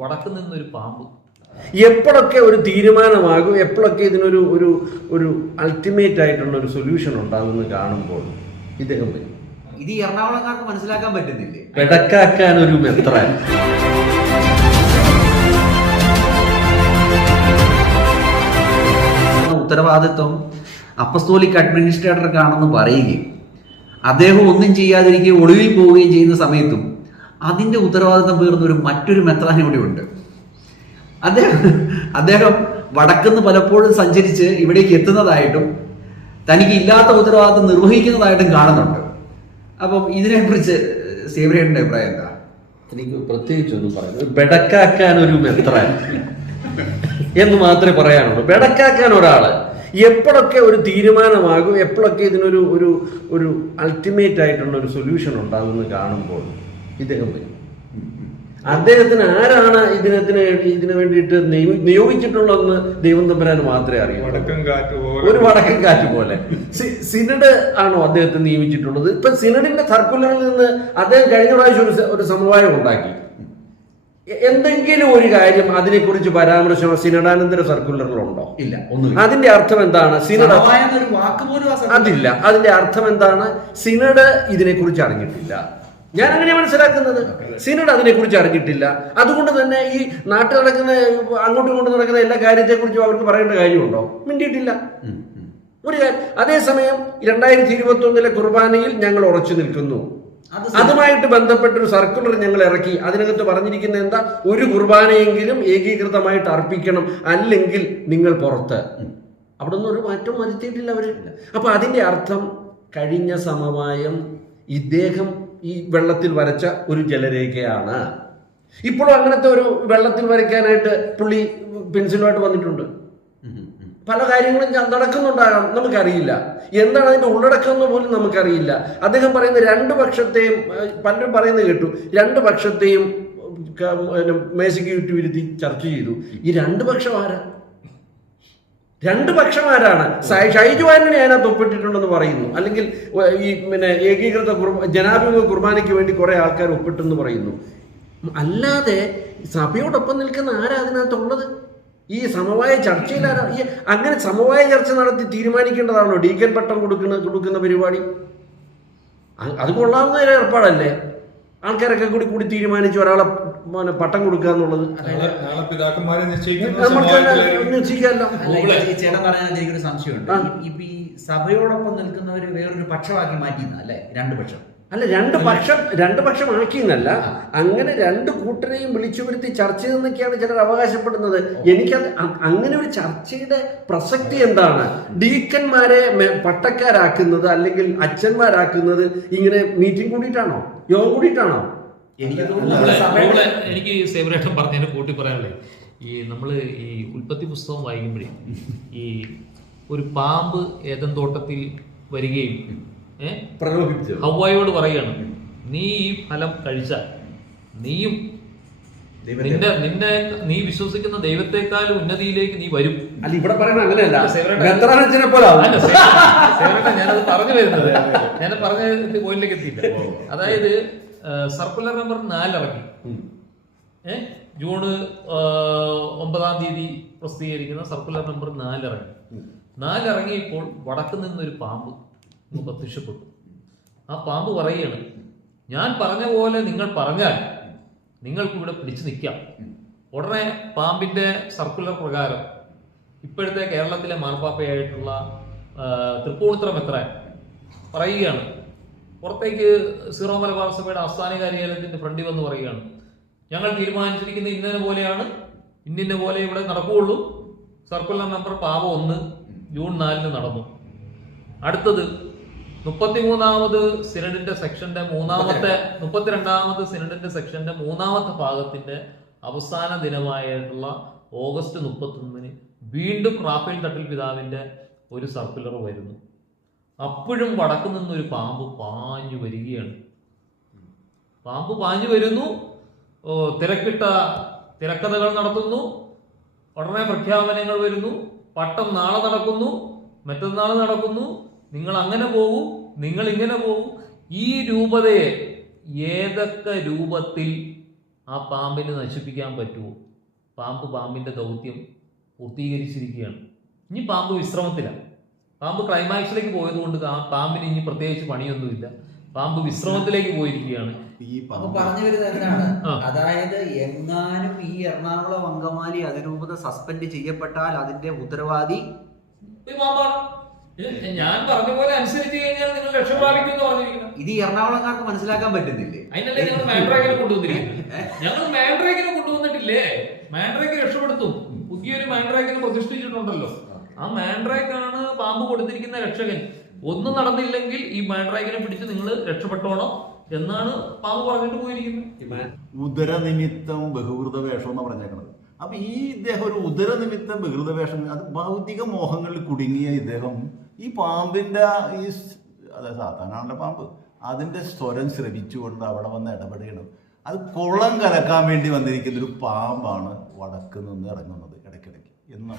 വടക്ക് നിന്നൊരു പാമ്പ്. എപ്പോഴൊക്കെ ഒരു തീരുമാനമാകും എപ്പോഴൊക്കെ ഇതിനൊരു ഒരു ഒരു അൾട്ടിമേറ്റ് ആയിട്ടുള്ള ഒരു സൊല്യൂഷൻ ഉണ്ടാകുമെന്ന് കാണുമ്പോൾ ഇദ്ദേഹം വരും. ഇത് എറണാകുളക്കാർക്ക് എറണാകുളംകാർക്ക് മനസ്സിലാക്കാൻ പറ്റുന്നില്ലേ? പെടക്കാക്കാൻ ഒരു മെത്രാൻ ഉത്തരവാദിത്വം അപ്പസ്തോലിക് അഡ്മിനിസ്ട്രേറ്റർക്കാണെന്ന് പറയുകയും അദ്ദേഹം ഒന്നും ചെയ്യാതിരിക്കുകയും ഒളിവിൽ പോവുകയും ചെയ്യുന്ന സമയത്തും അതിന്റെ ഉത്തരവാദിത്വം പേർന്ന ഒരു മറ്റൊരു മെത്രാൻ ഇവിടെ ഉണ്ട്. അദ്ദേഹം അദ്ദേഹം വടക്കുന്ന് പലപ്പോഴും സഞ്ചരിച്ച് ഇവിടേക്ക് എത്തുന്നതായിട്ടും തനിക്ക് ഇല്ലാത്ത ഉത്തരവാദിത്വം നിർവഹിക്കുന്നതായിട്ടും കാണുന്നുണ്ട്. അപ്പം ഇതിനെക്കുറിച്ച് സേവരയുടെ അഭിപ്രായം എന്താ? എനിക്ക് പ്രത്യേകിച്ചൊന്നും പറയുന്നത് ബെടക്കാക്കാൻ ഒരു മെത്രാൻ എന്ന് മാത്രമേ പറയാനുള്ളൂ. ബെടക്കാക്കാൻ ഒരാൾ എപ്പോഴൊക്കെ ഒരു തീരുമാനമാകും എപ്പോഴൊക്കെ ഇതിനൊരു ഒരു ഒരു അൾട്ടിമേറ്റ് ആയിട്ടുള്ള ഒരു സൊല്യൂഷൻ ഉണ്ടാകുമെന്ന് കാണുമ്പോൾ ഇദ്ദേഹം വരും. അദ്ദേഹത്തിന് ആരാണ് ഇതിനത്തിന് ഇതിനു വേണ്ടിയിട്ട് നിയോ- നിയോഗിച്ചിട്ടുള്ളതെന്ന് ദൈവം തമ്പരാൻ മാത്രമേ അറിയൂ. വടക്കം കാറ്റ് പോലെ. ഒരു വടക്കൻ കാറ്റ് പോലെ. സിനഡ് ആണോ അദ്ദേഹത്തെ നിയമിച്ചിട്ടുള്ളത് ഇപ്പൊ സിനഡിന്റെ സർക്കുലറിൽ നിന്ന് അദ്ദേഹം കഴിഞ്ഞ പ്രാവശ്യം ഒരു ഒരു സമവായം ഉണ്ടാക്കി. എന്തെങ്കിലും ഒരു കാര്യം അതിനെക്കുറിച്ച് പരാമർശം സിനഡാനന്തര സർക്കുലറിലുണ്ടോ? ഇല്ല ഒന്നും അതിന്റെ അർത്ഥം എന്താണ്? സിനഡ് അതില്ല. അതിന്റെ അർത്ഥം എന്താണ്? സിനഡ് ഇതിനെക്കുറിച്ച് അറിഞ്ഞിട്ടില്ല. ഞാൻ അങ്ങനെ മനസ്സിലാക്കുന്നത് സിനഡ് അതിനെക്കുറിച്ച് അറിഞ്ഞിട്ടില്ല. അതുകൊണ്ട് തന്നെ ഈ നാട്ടിൽ നടക്കുന്ന അങ്ങോട്ടും ഇങ്ങോട്ടും നടക്കുന്ന എല്ലാ കാര്യത്തെക്കുറിച്ചും അവർക്ക് പറയേണ്ട കാര്യമുണ്ടോ? മിണ്ടിയിട്ടില്ല. ഒരു കാര്യം അതേസമയം രണ്ടായിരത്തി ഇരുപത്തി ഒന്നിലെ കുർബാനയിൽ ഞങ്ങൾ ഉറച്ചു നിൽക്കുന്നു. അതുമായിട്ട് ബന്ധപ്പെട്ട ഒരു സർക്കുലർ ഞങ്ങൾ ഇറക്കി. അതിനകത്ത് പറഞ്ഞിരിക്കുന്ന എന്താ? ഒരു കുർബാനയെങ്കിലും ഏകീകൃതമായിട്ട് അർപ്പിക്കണം. അല്ലെങ്കിൽ നിങ്ങൾ പുറത്ത്. അവിടെ നിന്ന് ഒരു മാറ്റം വരുത്തിയിട്ടില്ല അവർ. അപ്പൊ അതിന്റെ അർത്ഥം കഴിഞ്ഞ സമവായം ഇദ്ദേഹം ഈ വെള്ളത്തിൽ വരച്ച ഒരു ജലരേഖയാണ്. ഇപ്പോഴും അങ്ങനത്തെ ഒരു വെള്ളത്തിൽ വരയ്ക്കാനായിട്ട് പുള്ളി പെൻസിലുമായിട്ട് വന്നിട്ടുണ്ട്. പല കാര്യങ്ങളും നടക്കുന്നുണ്ടാകാം നമുക്കറിയില്ല. എന്താണ് അതിന്റെ ഉള്ളടക്കം എന്ന് പോലും നമുക്കറിയില്ല. അദ്ദേഹം പറയുന്ന രണ്ട് പക്ഷത്തെയും പലരും പറയുന്നത് കേട്ടു രണ്ട് പക്ഷത്തെയും മേശയ്ക്ക് ചുറ്റുവിരുത്തി ചർച്ച ചെയ്തു. ഈ രണ്ട് പക്ഷം ആരാ? രണ്ട് പക്ഷമാരാണ്. ഷൈജു ആന്റണി അതിനകത്ത് ഒപ്പിട്ടിട്ടുണ്ടെന്ന് പറയുന്നു. അല്ലെങ്കിൽ ഈ പിന്നെ ഏകീകൃത ജനാഭിമുഖ കുർബാനയ്ക്ക് വേണ്ടി കുറെ ആൾക്കാർ ഒപ്പിട്ടെന്ന് പറയുന്നു. അല്ലാതെ സഭയോടൊപ്പം നിൽക്കുന്ന ആരാ അതിനകത്തുള്ളത്? ഈ സമവായ ചർച്ചയിൽ ആരാ? ഈ അങ്ങനെ സമവായ ചർച്ച നടത്തി തീരുമാനിക്കേണ്ടതാണോ? ഡീക്കൻ പട്ടം കൊടുക്കുന്ന കൊടുക്കുന്ന പരിപാടി? അത് കൊള്ളാവുന്ന ഏർപ്പാടല്ലേ? ആൾക്കാരൊക്കെ കൂടി കൂടി തീരുമാനിച്ചു ഒരാളെ പിന്നെ പട്ടം കൊടുക്കുക എന്നുള്ളത്. ചേട്ടൻ പറഞ്ഞാൽ എനിക്കൊരു സംശയമുണ്ട്. ആ. ഈ- ഇപ്പൊ ഈ സഭയോടൊപ്പം നിൽക്കുന്നവര് വേറൊരു പക്ഷമാക്കി മാറ്റിയെന്ന അല്ലേ? രണ്ട് പക്ഷം. അല്ല രണ്ട് പക്ഷം രണ്ട് പക്ഷം ആക്കിയെന്നല്ല അങ്ങനെ രണ്ട് കൂട്ടരെയും വിളിച്ചു വരുത്തി ചർച്ച ചെയ്തെന്നൊക്കെയാണ് ചിലർ അവകാശപ്പെടുന്നത്. എനിക്കത് അങ്ങനെ ഒരു ചർച്ചയുടെ പ്രസക്തി എന്താണ്? ഡീക്കന്മാരെ പട്ടക്കാരാക്കുന്നത് അല്ലെങ്കിൽ അച്ഛന്മാരാക്കുന്നത് ഇങ്ങനെ മീറ്റിംഗ് കൂടിയിട്ടാണോ? യോഗം കൂടിയിട്ടാണോ? എനിക്ക് സേവരേട്ടൻ പറഞ്ഞതിന് കൂട്ടി പറയാനുള്ളത് ഈ നമ്മൾ ഈ ഉൽപ്പത്തി പുസ്തകം വായിക്കുമ്പോഴേ ഈ ഒരു പാമ്പ് ഏതൻ തോട്ടത്തിൽ വരികയും ഹവായോട് പറയുകയാണ് നീ ഈ ഫലം കഴിച്ചാൽ നീയും നിന്റെ നിന്നെ നീ വിശ്വസിക്കുന്ന ദൈവത്തെക്കാൾ ഉന്നതിയിലേക്ക് നീ വരും. അല്ല ഇവിടെ പറയുന്നത് അങ്ങനെയല്ല. ഞാനത് പറഞ്ഞു വരുന്നത്. ഞാൻ പറഞ്ഞ പോയിന്റിലേക്ക് എത്തിയില്ല. അതായത് സർക്കുലർ നമ്പർ നാലിറങ്ങി ഇറങ്ങി ഏ ജൂണ് ഒമ്പതാം തീയതി പ്രസിദ്ധീകരിക്കുന്ന സർക്കുലർ നമ്പർ നാലിറങ്ങി നാലിറങ്ങിയപ്പോൾ വടക്ക് നിന്നൊരു പാമ്പ് പ്രത്യക്ഷപ്പെട്ടു ആ പാമ്പ് പറയുകയാണ് ഞാൻ പറഞ്ഞ പോലെ നിങ്ങൾ പറഞ്ഞാൽ നിങ്ങൾക്ക് ഇവിടെ പിടിച്ചു നിൽക്കാം. ഉടനെ പാമ്പിന്റെ സർക്കുലർ പ്രകാരം ഇപ്പോഴത്തെ കേരളത്തിലെ മാർപ്പാപ്പയായിട്ടുള്ള തൃപ്പൂണിത്രം എത്ര പറയുകയാണ് പുറത്തേക്ക് സീറോ മലബാർ സഭയുടെ ആസ്ഥാന കാര്യാലയത്തിന്റെ ഫ്രണ്ടിൽ വന്ന് പറയുകയാണ്. ഞങ്ങൾ തീരുമാനിച്ചിരിക്കുന്ന ഇന്നതിനെ പോലെയാണ്. ഇന്നിന്ന പോലെ ഇവിടെ നടക്കുകയുള്ളൂ. സർക്കുലർ നമ്പർ പാവ ഒന്ന് ജൂൺ നാലിന് നടന്നു. അടുത്തത് മുപ്പത്തിമൂന്നാമത് സിനഡിന്റെ സെക്ഷന്റെ മൂന്നാമത്തെ മുപ്പത്തിരണ്ടാമത് സിനഡിന്റെ സെക്ഷന്റെ മൂന്നാമത്തെ ഭാഗത്തിന്റെ അവസാന ദിനമായിട്ടുള്ള ഓഗസ്റ്റ് മുപ്പത്തൊന്നിന് വീണ്ടും റാഫേൽ തട്ടിൽ പിതാവിന്റെ ഒരു സർക്കുലർ വരുന്നു. അപ്പോഴും വടക്കു നിന്നൊരു പാമ്പ് പാഞ്ഞു വരികയാണ്. പാമ്പ് പാഞ്ഞു വരുന്നു. തിരക്കിട്ട തിരക്കഥകൾ നടത്തുന്നു. ഉടനെ പ്രഖ്യാപനങ്ങൾ വരുന്നു. പട്ടം നാളെ നടക്കുന്നു. മറ്റന്നാൾ നടക്കുന്നു. നിങ്ങൾ അങ്ങനെ പോകും നിങ്ങൾ ഇങ്ങനെ പോകും ഈ രൂപതയെ ഏതൊക്കെ രൂപത്തിൽ ആ പാമ്പിനെ നശിപ്പിക്കാൻ പറ്റുമോ പാമ്പ് പാമ്പിന്റെ ദൗത്യം പൂർത്തീകരിച്ചിരിക്കുകയാണ്. ഇനി പാമ്പ് വിശ്രമത്തിലാണ്. പാമ്പ് ക്ലൈമാക്സിലേക്ക് പോയതുകൊണ്ട് കൊണ്ട് പാമ്പിന് ഇനി പ്രത്യേകിച്ച് പണിയൊന്നുമില്ല. പാമ്പ് വിശ്രമത്തിലേക്ക് പോയിരിക്കുകയാണ്. ഈ അപ്പൊ പാമ്പ് പറഞ്ഞു വരുന്നത് എന്താണ് അതായത് എങ്ങാനും ഈ എറണാകുളം അങ്കമാലി അതിരൂപത സസ്പെൻഡ് ചെയ്യപ്പെട്ടാൽ അതിന്റെ ഉത്തരവാദി ഞാൻ പറഞ്ഞ പോലെ അനുസരിച്ച് കഴിഞ്ഞാൽ നിങ്ങൾ രക്ഷപ്രാപിക്കും എന്ന് ഇത് എറണാകുളംകാർക്ക് മനസ്സിലാക്കാൻ പറ്റുന്നില്ലേ? അതിനല്ലേ ഞങ്ങൾ മാൻഡ്രേക്കിനെ കൊണ്ടുവന്നിരിക്കുന്നത്. ഞങ്ങൾ മാൻഡ്രേക്കിനെ കൊണ്ടുവന്നിട്ടില്ലേ? മാൻഡ്രേക്ക് രക്ഷപ്പെടുത്തും. പുതിയൊരു മാൻഡ്രേക്കിനെ പ്രതിഷ്ഠിച്ചിട്ടുണ്ടല്ലോ. ആ മാൻഡ്രാക്കാണ് പാമ്പ് കൊടുത്തിരിക്കുന്ന രക്ഷകൻ. ഒന്നും നടന്നില്ലെങ്കിൽ ഈ മാൻഡ്രാക്കിനെ പിടിച്ച് നിങ്ങൾ രക്ഷപ്പെട്ടോണം എന്നാണ് പാമ്പ് പറഞ്ഞിട്ട് പോയിരിക്കുന്നത്. ഉദര നിമിത്തം ബഹുകൃത വേഷം എന്ന് പറഞ്ഞേക്കുന്നത് അപ്പൊ ഈ ഇദ്ദേഹം ഒരു ഉദര നിമിത്തം ബഹുകൃത വേഷം അത് ഭൗതിക മോഹങ്ങളിൽ കുടുങ്ങിയ ഇദ്ദേഹം ഈ പാമ്പിന്റെ ഈ അതെ അതായത് സാത്താനാണല്ലോ പാമ്പ്. അതിന്റെ സ്വരം ശ്രവിച്ചുകൊണ്ട് അവിടെ വന്ന് ഇടപെടുകയാണ്. അത് കുളം കലക്കാൻ വേണ്ടി വന്നിരിക്കുന്ന ഒരു പാമ്പാണ് വടക്ക് നിന്ന് ഇറങ്ങുന്നത് ഇടയ്ക്കിടയ്ക്ക്. yanına.